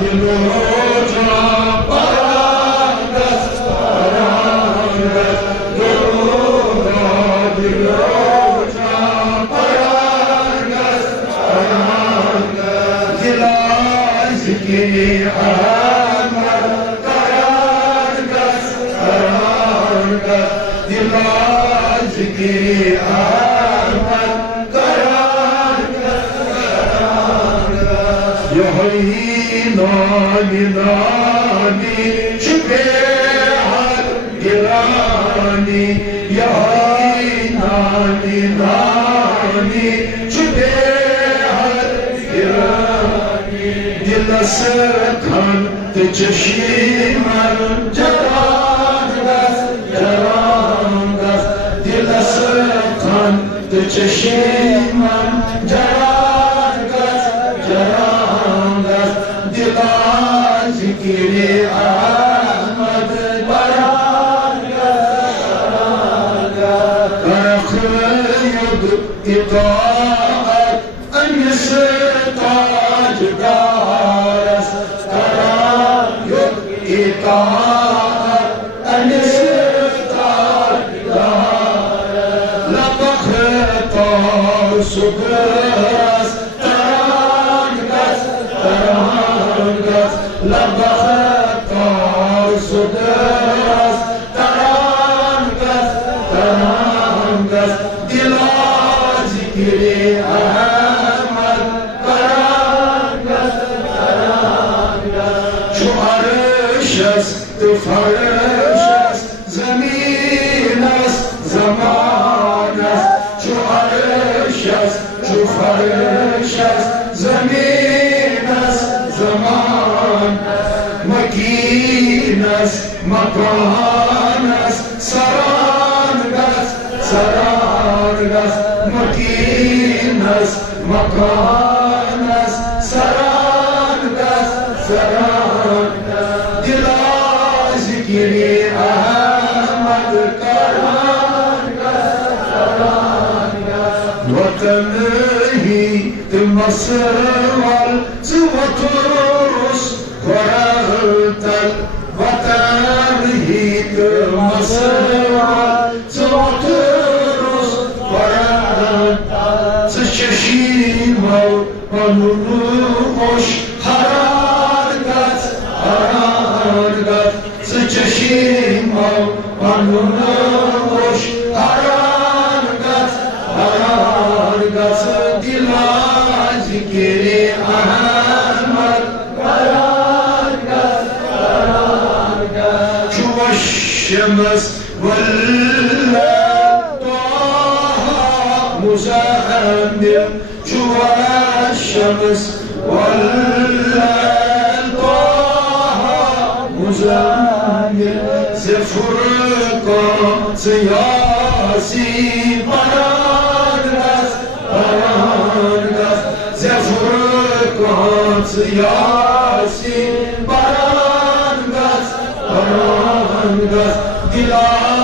diloca parangas diloca diloca parangas dilaz ki amar parangas dilaz ki amar nani nani şüphehat girani yahay nani nani şüphehat girani dilaskan te çeşiman carangas carangas dilaskan te çeşiman carangas carangas dilaz kiri ahmad barangas karakıyod itaat annesi tac garas karakıyod itaat annesi tac garas la bakhta subras لبخت صدرس ترانگس ترانگس دلاز کری احمد ترانگس ترانگس شو عرشست تو فرشست زمین است زمان است شو عرشست شو فرشست زمین است زمان مكينس مكانس سرانگس سرانگس مكينس مكانس سرانگس سرانگس دلاز کری احمد کرانگس کرانگس وطنهی مصر والزوطرس ورغتل وطنهي مصر والزوطرس ورغتل سششيمو ونروش حرارگت حرارگت سششيمو ونروش حرارگت حرارگت دلاز کری احمد الشمس والله مزمل جوا الشمس والله مزمل زفرقا سياسي برانگس برانگس زفرقا سياسي برانگس برانگس دلا